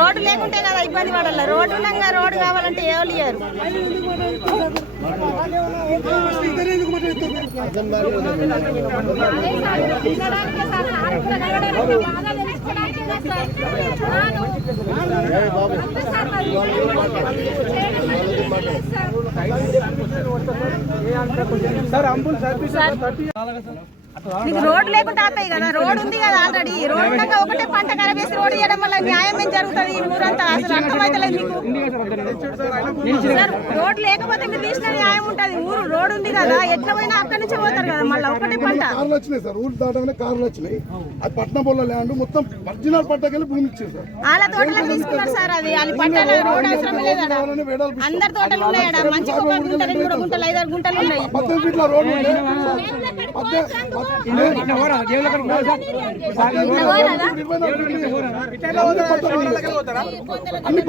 Road లేకుంటే కదా ఇబ్బంది పడాలి. రోడ్డు ఉన్నాక రోడ్డు కావాలంటే ఎవరు ఇయ్యారు. మీకు రోడ్డు లేకుండా ఆపాయి కదా, రోడ్డు ఉంది కదా ఆల్రెడీ. రోడ్డు ఉన్నాక ఒకటే పంట కరవేసి రోడ్డు చేయడం వల్ల న్యాయం ఏం జరుగుతుంది? ఈ ఊరంతా అసలు అర్థమైతలేదు మీకు. సార్ రోడ్డు లేకపోతే మీరు తీసిన న్యాయం ఉంటుంది. ఊరు రోడ్డు ఉంది కదా, ఎట్లా పోయినా అక్కడి నుంచే పోతారు కదా. మళ్ళీ ఒకటే పంట కార్లు వచ్చినాయి సార్, ఊరు దాటగానే కార్లు వచ్చినాయి. అది పట్నం పొల్ల ల్యాండ్ మొత్తం ఒరిజినల్ పంటకెళ్ళి భూమి ఇచ్చారు సార్. వాళ్ళ తోటలకు తీసుకున్నారు సార్. అది వాళ్ళ పంటలో రోడ్డు అవసరం లేదు. అందరి తోటలు ఉన్నాయి. మంచి ఒక గుంట 2 గుంటలు 5 గుంటలు ఉన్నాయి. 18 ఫీట్ల రోడ్డు అన్ని